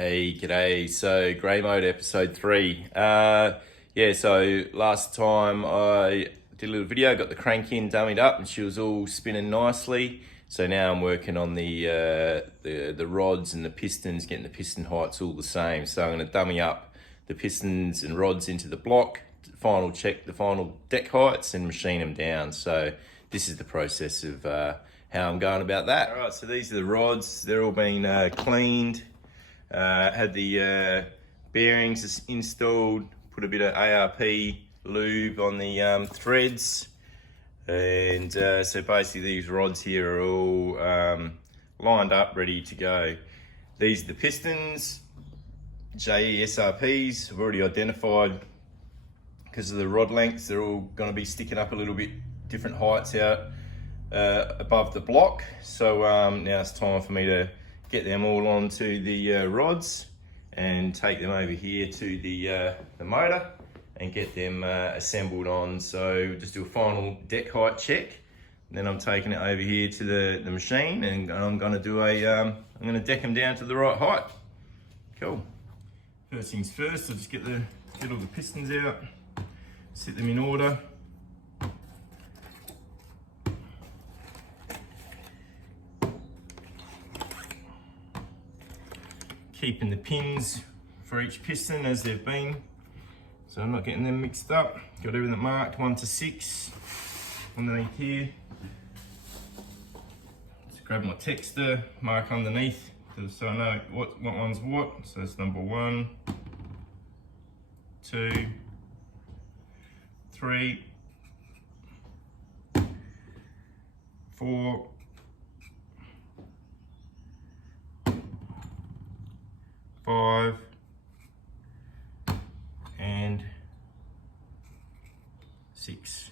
Hey, g'day. So, Grey Mode episode 3. So last time I did a little video, got the crank in, dummied up, and she was all spinning nicely. So now I'm working on the rods and the pistons, getting the piston heights all the same. So I'm going to dummy up the pistons and rods into the block, check the final deck heights, and machine them down. So this is the process of how I'm going about that. All right, so these are the rods. They're all been cleaned. Had the bearings installed, put a bit of ARP lube on the threads, and so basically these rods here are all lined up, ready to go. These are the pistons, JE SRPs. I've already identified because of the rod lengths, they're all going to be sticking up a little bit different heights out above the block. So now it's time for me to get them all onto the rods and take them over here to the motor and get them assembled on. So just do a final deck height check. Then I'm taking it over here to the machine, and I'm going to do I'm going to deck them down to the right height. Cool. First things first, I'll just get all the pistons out, set them in order. Keeping the pins for each piston as they've been, so I'm not getting them mixed up. Got everything marked 1 to 6 underneath here. Just grab my texter, mark underneath so I know what one's what. So it's number 1, 2, 3, 4, 5, and 6.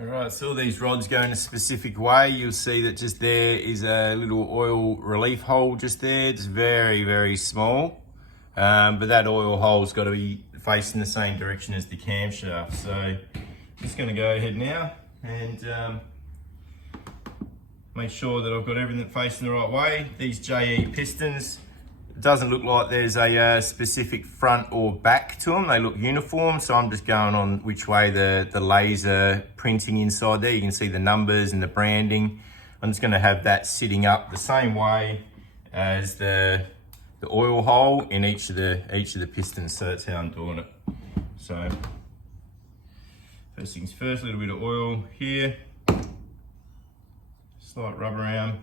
Alright, so all these rods go in a specific way. You'll see that just there is a little oil relief hole just there. It's very, very small. But that oil hole's got to be facing the same direction as the camshaft. So I'm just going to go ahead now and make sure that I've got everything facing the right way. These JE pistons, it doesn't look like there's a specific front or back to them. They look uniform, so I'm just going on which way the laser printing inside there. You can see the numbers and the branding. I'm just going to have that sitting up the same way as the oil hole in each of the pistons. So that's how I'm doing it. So first things first, a little bit of oil here, slight rub around.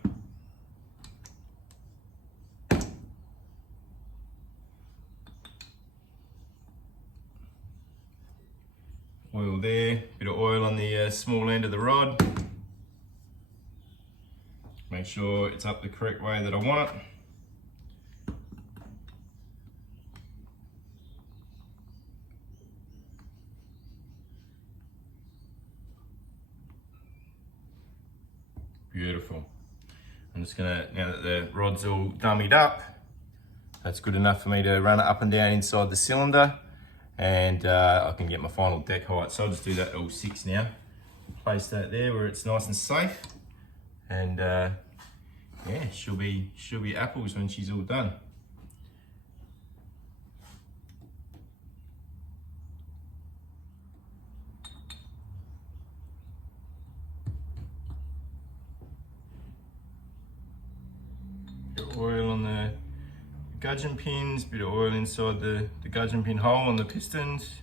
Oil there, bit of oil on the small end of the rod. Make sure it's up the correct way that I want it. Beautiful. I'm just gonna, now that the rod's all dummied up, that's good enough for me to run it up and down inside the cylinder. And I can get my final deck height. So I'll just do that all 6 now. Place that there where it's nice and safe. And yeah, she'll be apples when she's all done. Get oil on the gudgeon pins, bit of oil inside the gudgeon pin hole on the pistons.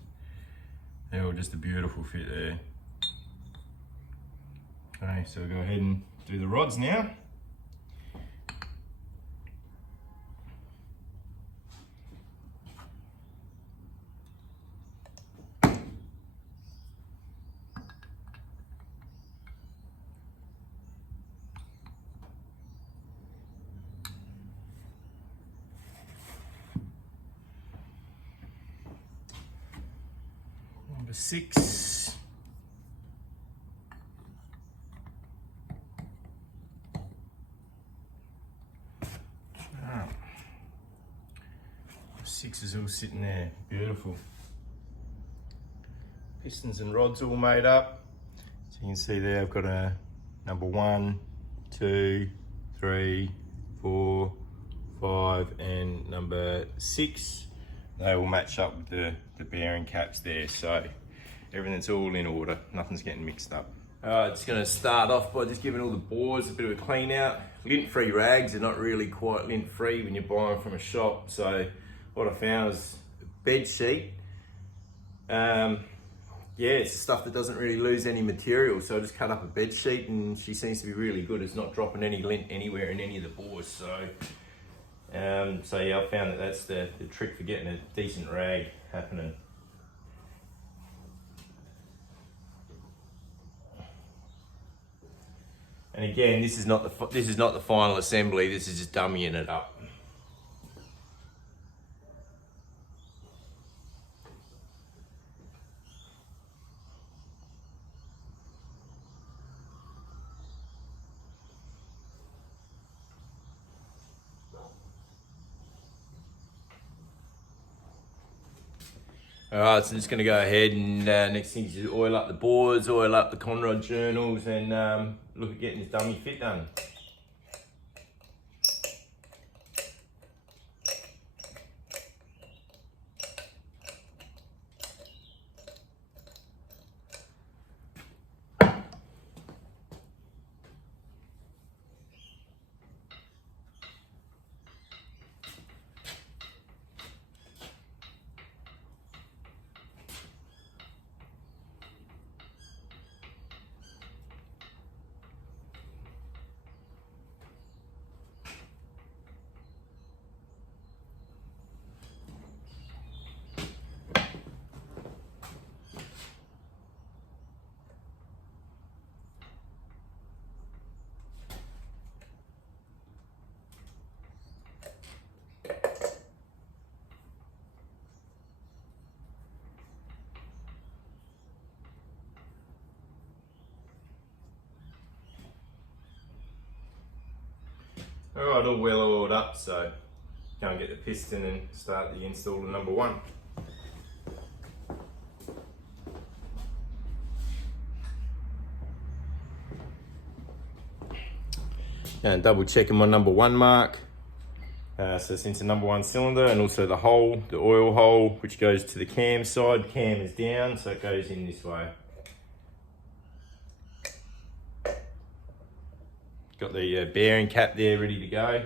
They're all just a beautiful fit there. Okay, so we'll go ahead and do the rods now. Number 6. Six is all sitting there, beautiful. Pistons and rods all made up. So you can see there I've got a number 1, 2, 3, 4, 5 and number 6. They all match up with the bearing caps there, so everything's all in order, nothing's getting mixed up. Alright, just going to start off by just giving all the boards a bit of a clean out. Lint-free rags are not really quite lint-free when you're buying from a shop, so what I found is a bed sheet. Yeah, it's stuff that doesn't really lose any material, so I just cut up a bed sheet and she seems to be really good. It's not dropping any lint anywhere in any of the boards, so yeah, I found that that's the trick for getting a decent rag happening. And again, this is not the final assembly. This is just dummying it up. Alright, so I'm just going to go ahead and next thing is just oil up the boards, oil up the conrod journals and look at getting this dummy fit done. Alright, all well oiled up, so go and get the piston and start the install of number 1. And double checking my number 1 mark. So it's into number 1 cylinder and also the hole, the oil hole, which goes to the cam side. Cam is down, so it goes in this way. Got the bearing cap there ready to go.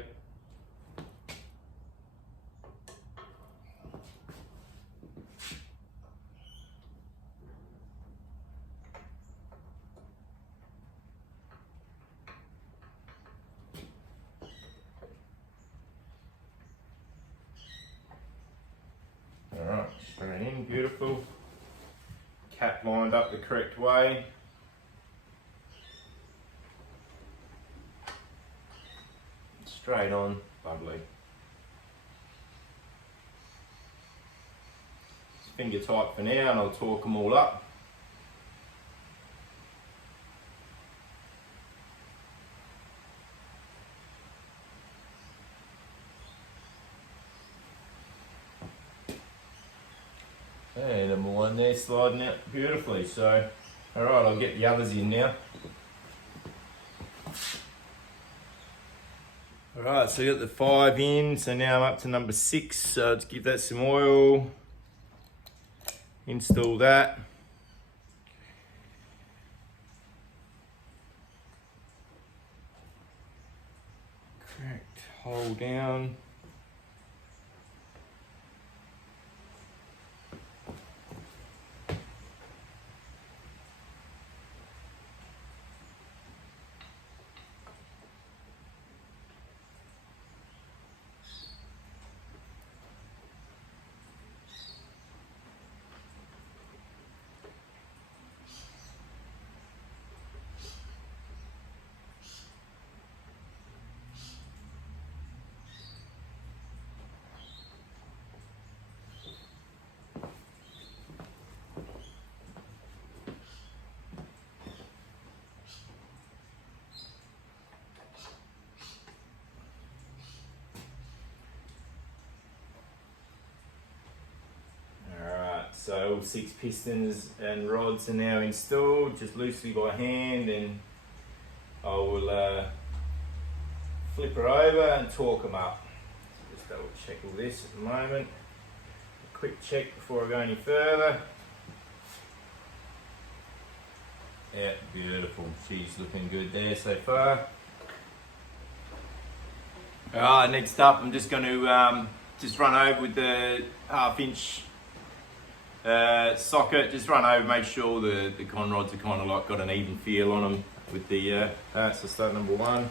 Alright, straight in, beautiful. Cap lined up the correct way. Straight on, lovely. It's finger tight for now and I'll torque them all up. And number 1 there sliding out beautifully. So, alright, I'll get the others in now. Alright, so I got the 5 in, so now I'm up to number 6. So let's give that some oil. Install that. Correct, hole down. So all 6 pistons and rods are now installed, just loosely by hand, and I will flip her over and torque them up. So just double check all this at the moment. A quick check before I go any further. Yeah, beautiful. She's looking good there so far. Alright, next up I'm just going to just run over with the 1/2 inch socket. Just run over, make sure the con rods are kind of like got an even feel on them with the so start number 1.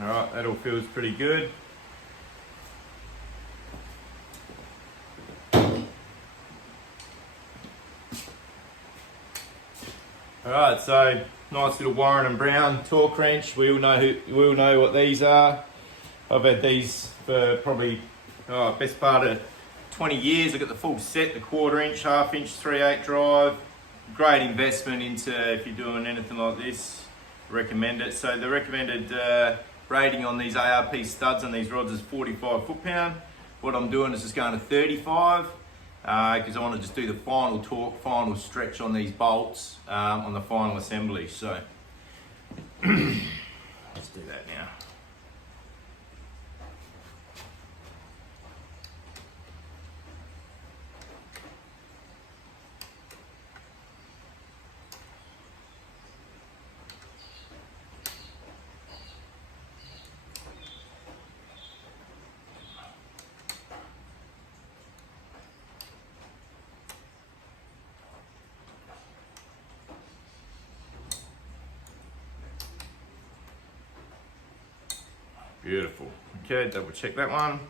Alright, that all feels pretty good. Alright, so nice little Warren and Brown torque wrench. We all know what these are. I've had these for probably best part of 20 years. I've got the full set, the 1/4 inch, 1/2 inch, 3/8 drive. Great investment into if you're doing anything like this. Recommend it. So the recommended rating on these ARP studs on these rods is 45 foot-pound. What I'm doing is just going to 35 because I want to just do the final torque, final stretch on these bolts on the final assembly. So let's do that now. Beautiful. Okay, double check that one.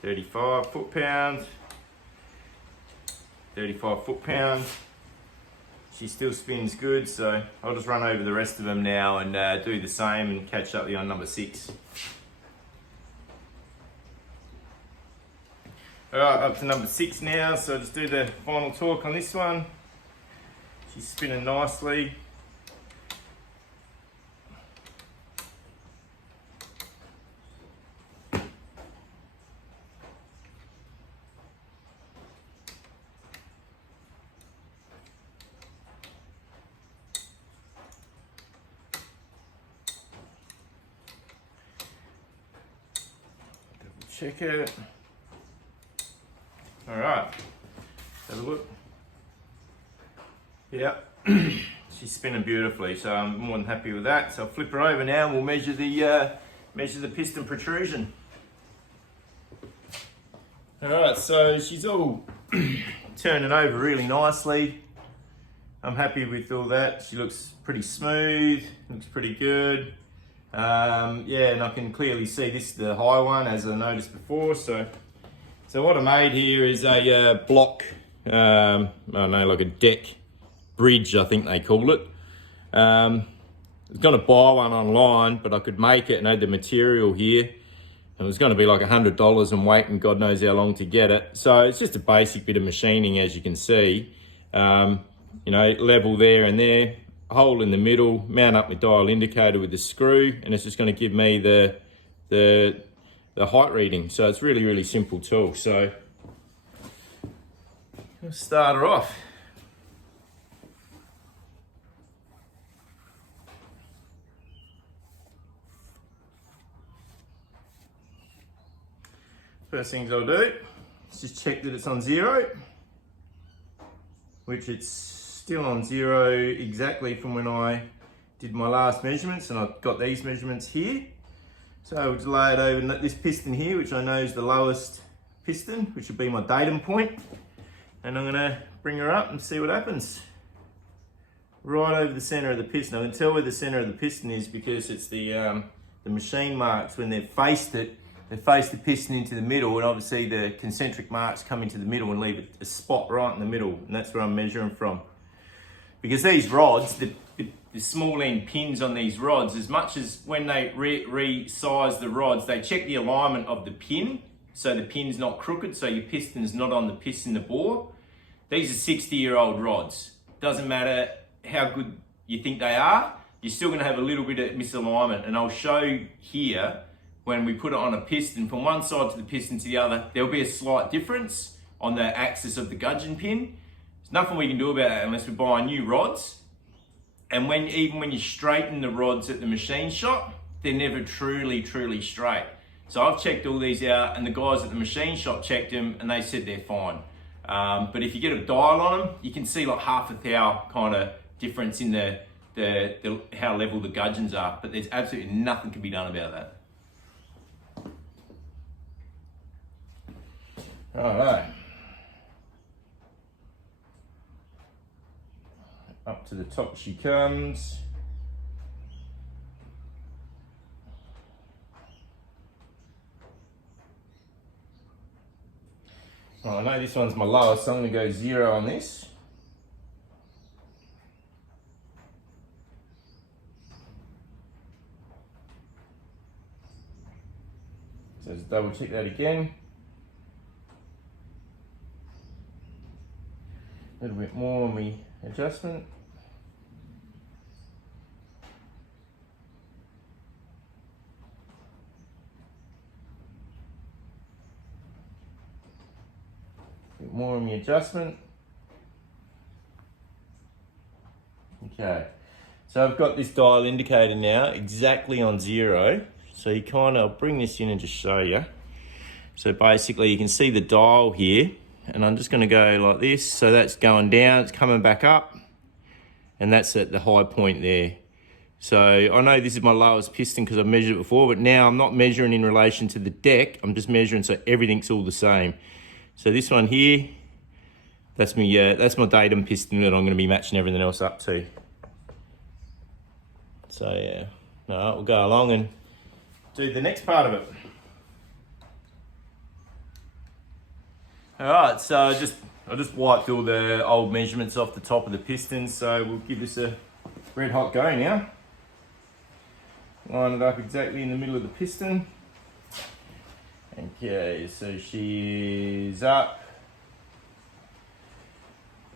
35 foot-pounds. 35 foot-pounds. She still spins good, so I'll just run over the rest of them now and do the same and catch up with you on number 6. Alright, up to number 6 now, so just do the final torque on this one. She's spinning nicely. Check it. All right, have a look. Yeah, she's spinning beautifully, so I'm more than happy with that. So I'll flip her over now and we'll measure the piston protrusion. All right, so she's all turning over really nicely. I'm happy with all that. She looks pretty smooth, looks pretty good. Yeah, and I can clearly see this is the high one, as I noticed before. So what I made here is a block, I don't know, like a deck bridge, I think they call it. I was going to buy one online, but I could make it and add the material here. It was going to be like $100 and waiting God knows how long to get it. So it's just a basic bit of machining, as you can see. You know, level there and there. Hole in the middle, mount up my dial indicator with the screw, and it's just going to give me the height reading. So it's really simple tool. So let's start her off. First things I'll do is just check that it's on 0, which it's still on 0 exactly from when I did my last measurements, and I've got these measurements here. So I'll just lay it over this piston here, which I know is the lowest piston, which will be my datum point. And I'm gonna bring her up and see what happens. right over the center of the piston. I can tell where the center of the piston is because it's the machine marks when they've faced it. They face the piston into the middle, and obviously the concentric marks come into the middle and leave a spot right in the middle, and that's where I'm measuring from. Because these rods, the small end pins on these rods, as much as when they resize the rods, they check the alignment of the pin, so the pin's not crooked, so your piston's not on the piston, the bore. These are 60-year-old rods. Doesn't matter how good you think they are, you're still gonna have a little bit of misalignment, and I'll show here, when we put it on a piston, from one side to the piston to the other, there'll be a slight difference on the axis of the gudgeon pin. There's nothing we can do about it unless we buy new rods. And even when you straighten the rods at the machine shop, they're never truly straight. So I've checked all these out, and the guys at the machine shop checked them and they said they're fine. But if you get a dial on them, you can see like half a thou kind of difference in how level the gudgeons are, but there's absolutely nothing can be done about that. All right. Up to the top she comes. Oh, I know this one's my lowest, so I'm going to go 0 on this. So just double check that again. A little bit more on the adjustment. A bit more on the adjustment. Okay, so I've got this dial indicator now exactly on 0. So you I'll bring this in and just show you. So basically you can see the dial here, and I'm just going to go like this. So that's going down, it's coming back up, and that's at the high point there. So I know this is my lowest piston because I've measured it before, but now I'm not measuring in relation to the deck, I'm just measuring so everything's all the same. So this one here, that's my datum piston that I'm going to be matching everything else up to. So yeah, no, we'll go along and do the next part of it. All right, so I just wiped all the old measurements off the top of the piston, so we'll give this a red hot go now. Line it up exactly in the middle of the piston. Okay, so she's up.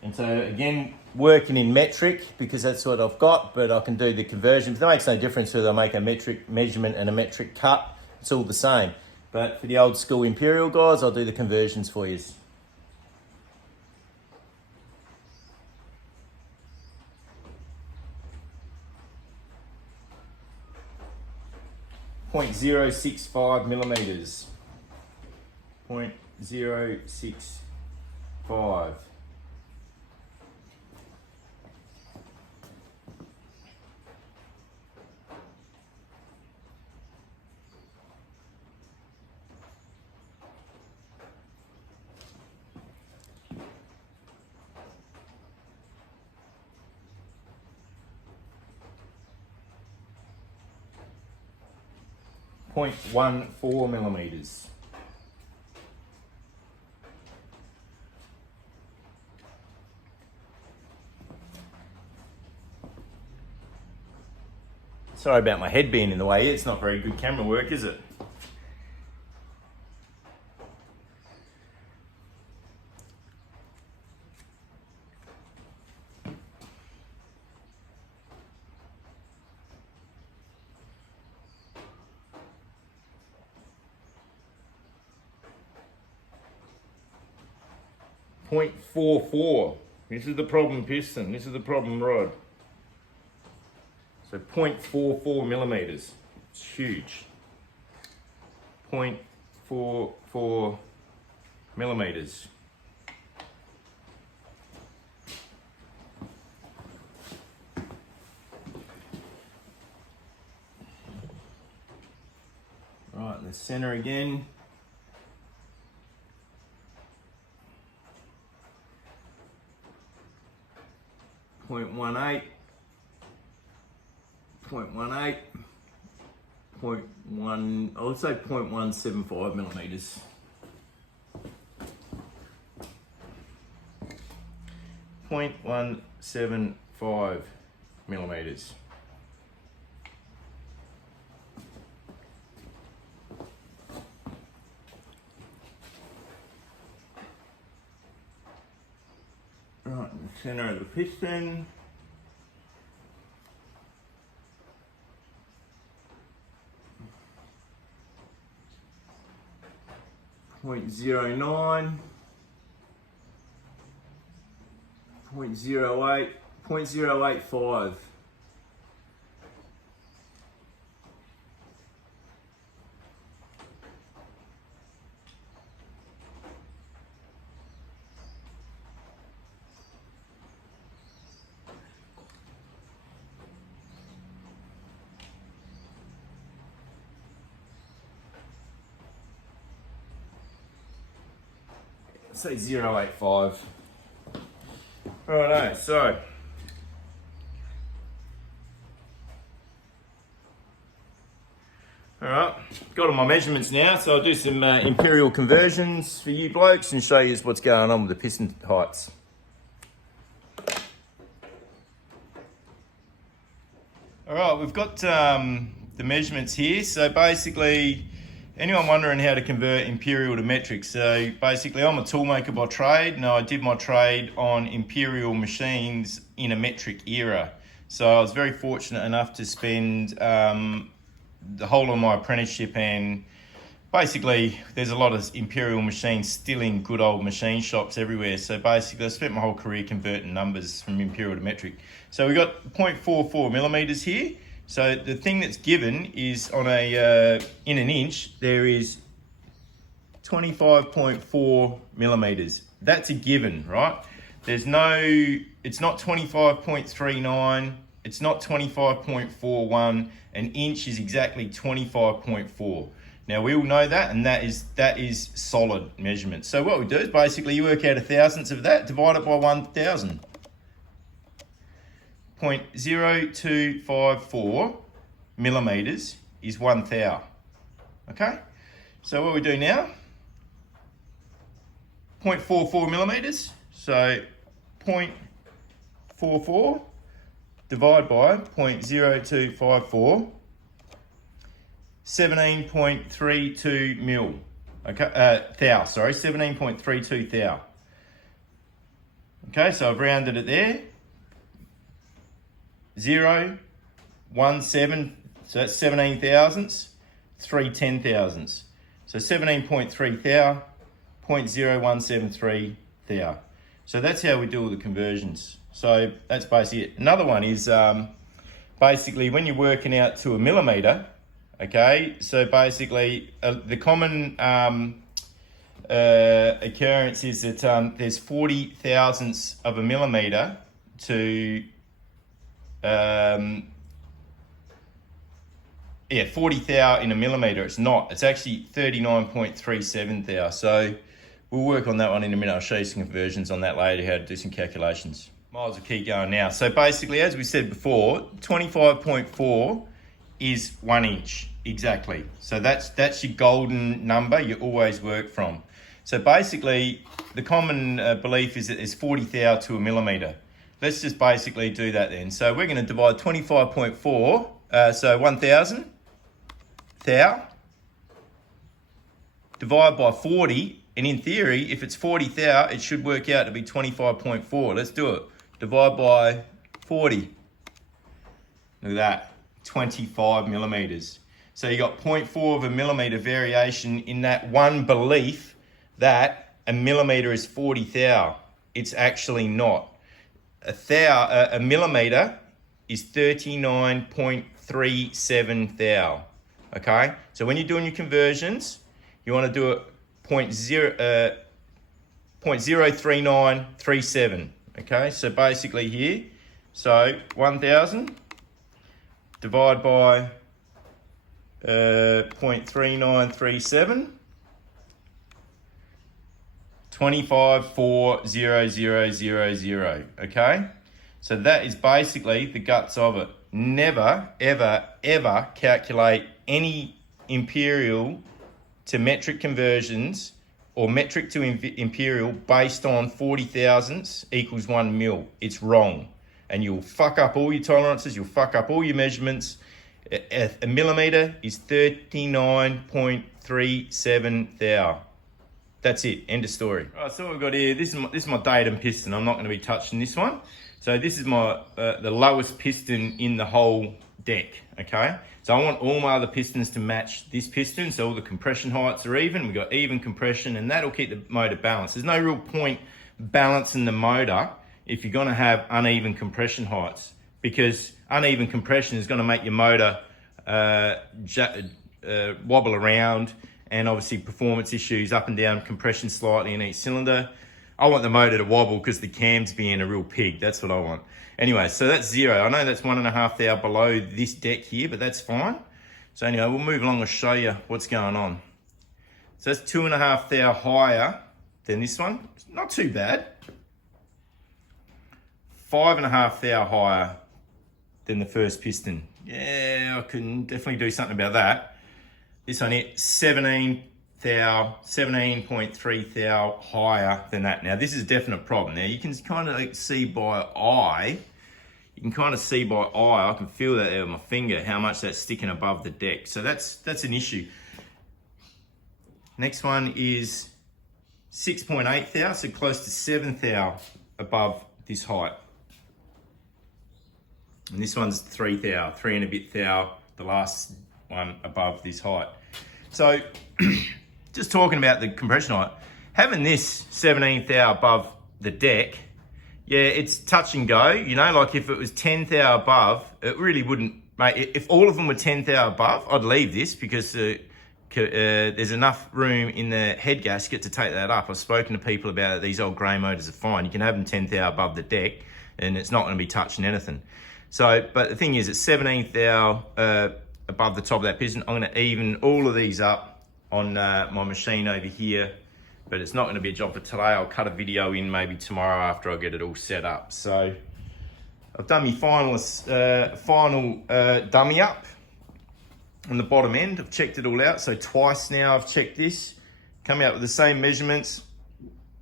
And so again, working in metric because that's what I've got, but I can do the conversion. But that makes no difference whether I make a metric measurement and a metric cut, it's all the same. But for the old school imperial guys, I'll do the conversions for you. .065 millimeters. 0.065. .14 millimeters. Sorry about my head being in the way. It's not very good camera work, is it? .44. This is the problem piston. This is the problem rod. So 0.44 millimeters. It's huge. 0.44 millimeters. Right, in the center again. 0.18. 0.18, 0.1, I would say 0.175 millimeters. 0.175 millimeters. Right, in the center of the piston. Point 0.09, 0.08, 0.085. Say 0.85. Righto, so alright, got all my measurements now, so I'll do some imperial conversions for you blokes and show you what's going on with the piston heights. Alright, we've got the measurements here. So basically, anyone wondering how to convert imperial to metric? So basically, I'm a toolmaker by trade, and I did my trade on imperial machines in a metric era. So I was very fortunate enough to spend the whole of my apprenticeship, and basically there's a lot of imperial machines still in good old machine shops everywhere. So basically I spent my whole career converting numbers from imperial to metric. So we got 0.44 millimeters here. So the thing that's given is on a in an inch there is 25.4 millimeters. That's a given, right? There's no, it's not 25.39, it's not 25.41. An inch is exactly 25.4. Now we all know that, and that is solid measurement. So what we do is basically you work out a thousandths of that, divide it by 1,000. 0.0254 millimeters is 1 thou. Okay? So what we do now, 0.44 millimeters, so 0.44 divide by 0.0254, 17.32 mil. Okay, thou, sorry, 17.32 thou. Okay, so I've rounded it there. 0.17, so that's 17 thousandths, 3 ten thousandths. So 17.3 thou, 0.0173 thou. So that's how we do all the conversions. So that's basically it. Another one is basically when you're working out to a millimeter, okay, so basically the common occurrence is that there's 40 thousandths of a millimeter to 40 thou in a millimeter. It's not, it's actually 39.37 thou. So we'll work on that one in a minute. I'll show you some conversions on that later, how to do some calculations. Might as well keep going now. So basically, as we said before, 25.4 is 1 inch, exactly. So that's your golden number you always work from. So basically, the common belief is that there's 40 thou to a millimeter. Let's just basically do that then. So we're going to divide 25.4, so 1,000 thou, divide by 40, and in theory, if it's 40 thou, it should work out to be 25.4. Let's do it. Divide by 40. Look at that, 25 millimeters. So you got 0.4 of a millimeter variation in that one belief that a millimeter is 40 thou. It's actually not. A millimeter is 39.37 thou. Okay, so when you're doing your conversions, you want to do it 0.03937. Okay, so basically here, so 1,000 divide by 0.3937, 25.40000. Okay, so that is basically the guts of it. never, ever, ever calculate any imperial to metric conversions or metric to imperial based on 40 thousandths equals 1 mil. It's wrong. And you'll fuck up all your tolerances, you'll fuck up all your measurements. A millimeter is 39.37 thou. That's it, end of story. All right, so what we've got here, this is my datum piston. I'm not going to be touching this one. So this is my the lowest piston in the whole deck, okay? So I want all my other pistons to match this piston, so all the compression heights are even. We've got even compression, and that'll keep the motor balanced. There's no real point balancing the motor if you're going to have uneven compression heights, because uneven compression is going to make your motor wobble around, and obviously performance issues, up and down compression slightly in each cylinder. I want the motor to wobble because the cam's being a real pig. That's what I want. Anyway, so that's 0. I know that's 1.5 thou below this deck here, but that's fine. So anyway, we'll move along and show you what's going on. So that's 2.5 thou higher than this one. It's not too bad. 5.5 thou higher than the first piston. Yeah, I can definitely do something about that. This one here, 17.3 thou higher than that. Now this is a definite problem. Now you can kind of see by eye, I can feel that there with my finger, how much that's sticking above the deck. So that's an issue. Next one is 6.8 thou, so close to 7 thou above this height. And this one's 3 thou, 3 and a bit thou, the last one above this height. So just talking about the compression height, having this 17 thou above the deck, yeah, it's touch and go. You know, like if it was 10 thou above, it really wouldn't, mate, if all of them were 10 thou above, I'd leave this because there's enough room in the head gasket to take that up. I've spoken to people about it. These old grey motors are fine. You can have them 10 thou above the deck and it's not going to be touching anything. So, but the thing is, it's 17 thou above the top of that piston. I'm going to even all of these up on my machine over here, but it's not going to be a job for today. I'll cut a video in maybe tomorrow after I get it all set up. So I've done my final dummy up on the bottom end. I've checked it all out. So twice now I've checked this, come out with the same measurements.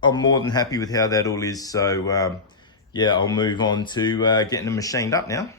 I'm more than happy with how that all is. So yeah, I'll move on to getting them machined up now.